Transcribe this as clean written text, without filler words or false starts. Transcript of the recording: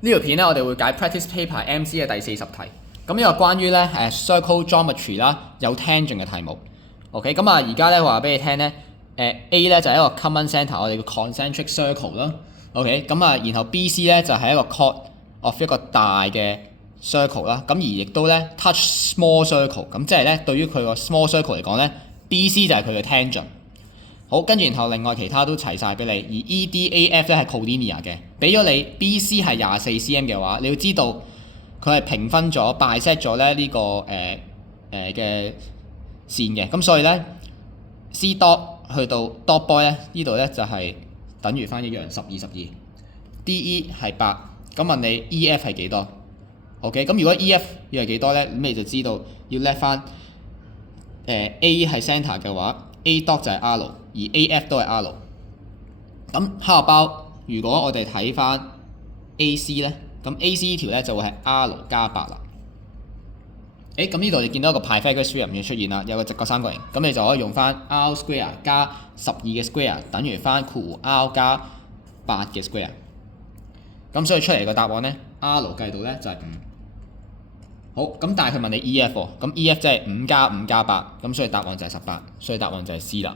呢條片咧，我哋會解 practice paper MC 嘅第40題。咁呢個關於咧circle geometry 啦，有 tangent 嘅題目。OK， 咁而家咧話俾你聽咧，A 咧就係一個 common centre，我哋叫 concentric circle 啦。OK， 然後 BC 咧就係一個 chord of 一個大嘅 circle 啦。咁而亦都咧 touch small circle，咁即係咧對於佢個 small circle 嚟講咧 ，BC 就係佢嘅 tangent。好，跟住然後另外其他都齊晒俾你，而 EDAF 咧係 collinear 嘅，俾咗你 BC 係24cm 嘅話，你要知道佢係平分咗 bisect 咗咧呢個嘅線嘅，咁所以咧 C dot 去到 dot boy 咧呢度咧就係等於翻一樣10/12 ，DE 係8，咁問你 EF 係幾多 ？OK， 咁如果 EF 要係幾多咧，咁你就知道要 let 翻A 係 centre 嘅話 ，A dot 就係 R， 而 AF 都係 R。咁蝦包，如果我哋睇翻 AC 咧，咁 AC 呢條咧就會係 R 加8啦。咁呢度你見到一個 Pythagoras theorem 嘅出現啦，有個直角三角形，咁你就可以用翻 R square 加12嘅 square 等於翻括弧 R 加8嘅 square。咁所以出嚟個答案咧 ，R 計到咧就係5。好，咁但係佢問你 EF 喎，咁 EF 即係5加5加8，咁所以答案就係18，所以答案就係 C 啦。